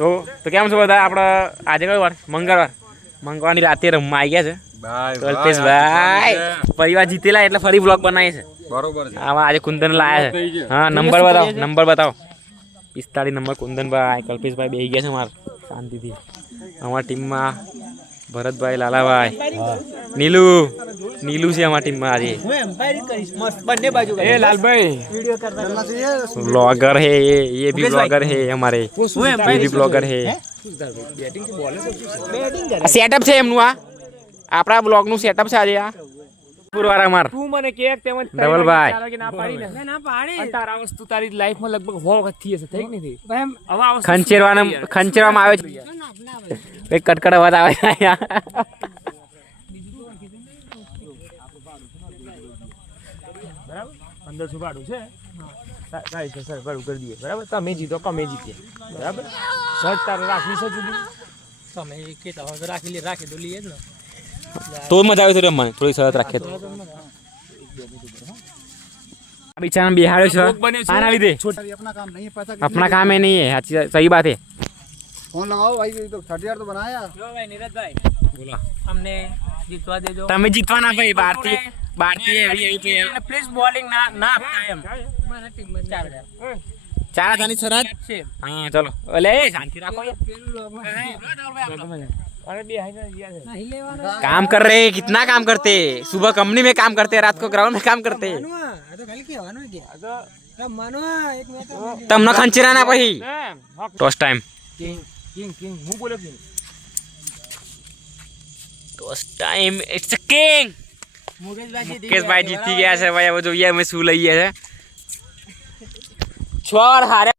તો કેમ છો બધા? આપણે આજે કયો વાર? મંગળવારની રાતે રમવા આવી ગયા છે કલ્પેશભાઈ. પરિવાર જીતેલા એટલે ફરી બ્લોગ બનાવી છે. બરોબર છે. આમાં આજે કુંદન લાયા છે. હા, નંબર બતાવો 45 નંબર કુંદનભાઈ કલ્પેશભાઈ બેસી ગયા છે મારે શાંતિથી. અમારા ટીમમાં ભરતભાઈ, લાલાભાઈ, નીલુ છે અમારી ટીમમાં આજે. લાલભાઈ ब्लॉगर है, ये भी ब्लॉगर है हमारे, ये भी ब्लॉगर है. સેટઅપ છે એમનું, આ આપણા બ્લોગ નું સેટઅપ છે આજે. આ પુરવારા માર તું મને કે ડબલભાઈ ના પાડી તારા વસ્તુ તારી લાઈફમાં લગભગ 100 વખત થઈ હશે, થઈ કે નથી? ખંચેરવામાં આવે છે એક કટકટ અવાજ આવે છે. બરાબર 1500 ભાડું છે. સર ભાડું કરી દઈએ. બરાબર, તમે જીતો કમે જીતીએ. બરાબર, સર તારે રાખવી છે જુદી, તમે કેટલા વાગે રાખી તો લઈએ જ ને. तो मजा आवे तो रमने थोड़ी शरत रखे तो बेचारा बिहार है आना दे अपना काम है नहीं है. सही बात है. फोन लगाओ भाई, तो 60,000 तो बनाया. जो भाई नीरज भाई बोला हमने जीतवा दे जो तमे जीतवाना भाई. भारतीय प्लीज बॉलिंग ना टाइम मारा टीम में 4,000 4,000 शरत. हां चलो ले शांति रखो. काम कर रहे, कितना काम करते. सुबह कंपनी में काम करते, रात को ग्राउंड में काम करते. तम न खंचराना पही toss time. Toss time it's a king. Mukesh भाई जीती गया है भाई. वो जो ये मैं सू लई है छोड़ हारे.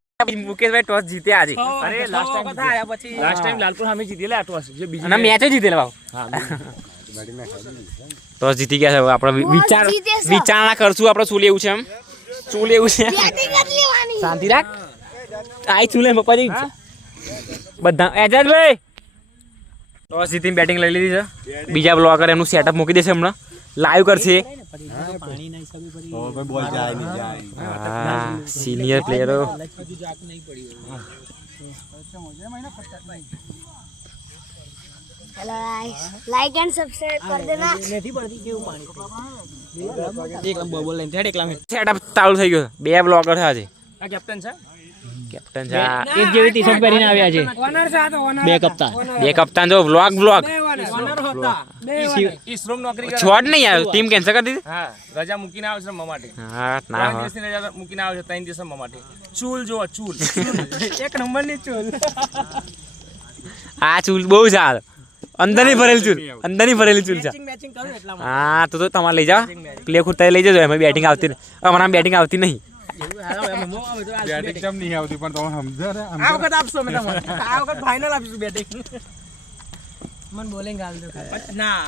मुकेश भाई टॉस जीते आज. अरे लास्ट टाइम लालपुर हमें जीतेला टॉस जे बीजी અને મેચ જીતેલા ભાવ. ટોસ જીતી ગયા છે. આપણે વિચારણા કરશું આપણે શું લેવું છે. એમ શું લેવું છે? શાંતિ રાખ. આઈ શું લે પપ્પાજી બધા એજાજભાઈ. ટોસ જીતીને બેટિંગ લઈ લીધી છે. બીજા બ્લોગર એમનું સેટઅપ મૂકી દેશે, હમણાં લાઈવ કરશે. सीनियर प्लेयर हो. लाइक एंड सब्सक्राइब कर देना. સેટઅપ ચાલુ થઈ ગયો. બે બ્લોગર છે આજે. આ કેપ્ટન છે. કેપ્ટન છે એક જેવી ટી-શર્ટ પહેરીને આવ્યા છે. ઓનર છે તો ઓનર. બે કપ્તાન જો બ્લોગ ઓનર હતા. ઈસરોમ નોકરી કરે. છોડ નહીં આવ્યો. ટીમ કેન્સલ કરી દીધી. હા, રજા મૂકીને આવે છે રમવા માટે. હા ના 3 દિવસની રજા મૂકીને આવે છે. 3 દિવસ રમવા માટે. ચૂલ જો ચૂલ એક નંબરની ચૂલ. આ ચૂલ બહુ સારું. અંદરની ભરેલી ચૂલ, અંદરની ભરેલી ચૂલ છે. મેચિંગ કરું એટલા હા તો તમારે લઈ જાઓ. પ્લે ખુદ લઈ જજો. એમાં બેટિંગ આવતી નહીં. અમારા બેટિંગ આવતી નહીં. બેટિંગ કેમ નહીં આવતી પણ તમે સમજો ને. આ વખત આપશો મે તમને. આ વખત ફાઇનલ આપીશું બેટિંગ. મન બોલિંગ આલ દો ના.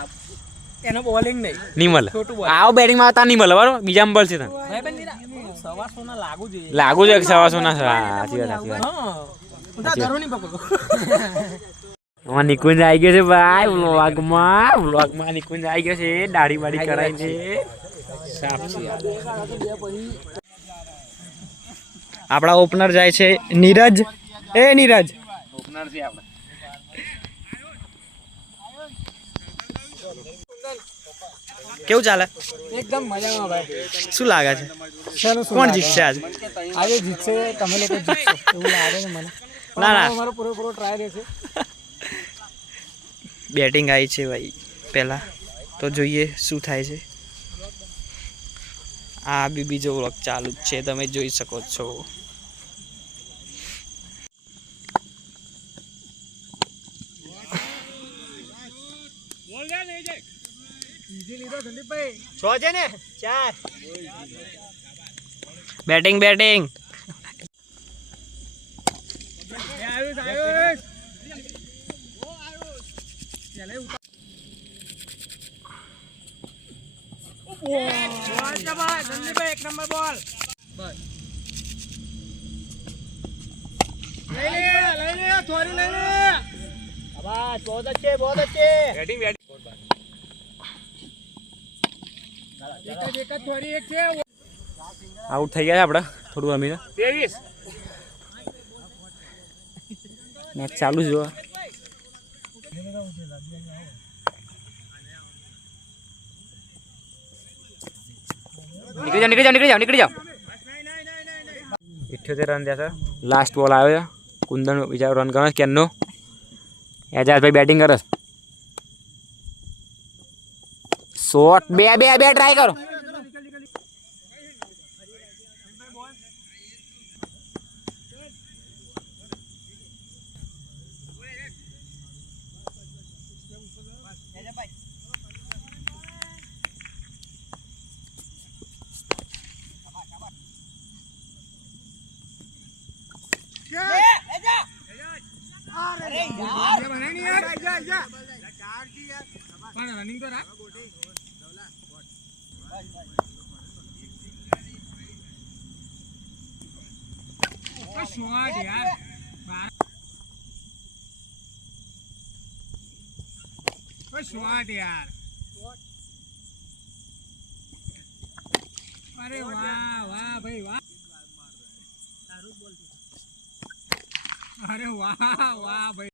એનો બોલિંગ નહીં મળે. આવો બેટિંગમાં આવતા નહીં મળે. બરોબર, બીજામાં બોલ છે તને. ભાઈબંધ નીરા 125 ના લાગુ જોઈએ. લાગુ છે 125 ના. સાચી વાત. હા ઉતા ધરો નહીં પકડો. અમાર નિકુંજ આવી ગયો છે ભાઈ. વ્લોગમાં નિકુંજ આવી ગયો છે. દાઢી બાડી કરાઈ છે. આપણા ઓપનર જાય છે નીરજ. એ નીરજ ઓપનર છે આપણે. કેવું ચાલે? એકદમ મજામાં ભાઈ. શું લાગે છે? કોણ જીતશે આજે? આજે જીતશે તમે લોકો જીતશો એવું લાગે છે મને. ના અમારો પૂરો ટ્રાય રહેશે. બેટિંગ આવી છે ભાઈ પહેલા, તો જોઈએ શું થાય છે. આ બી બીજો વ્લોગ ચાલુ જ છે, તમે જોઈ શકો છો. બેટિંગ એક નંબર બોલ. લઈ લે થોડી લઈ લે. શાબાશ, बहुत अच्छे बैटिंग આઉટ થઈ ગયા આપણે થોડું રમીને. 23 મેચ ચાલુ જો નીકળી જાઓ 78 રન થયા છે લાસ્ટ બોલ આવ્યો છે કુંદન બિચારો રન કરે કેનનો એજાજભાઈ બેટિંગ કરે શોટ બે ટ્રાય કરો રનિંગ તો રાખ શોટ યાર શોટ યાર અરે વાહ ભાઈ વાહ અરે વાહ ભાઈ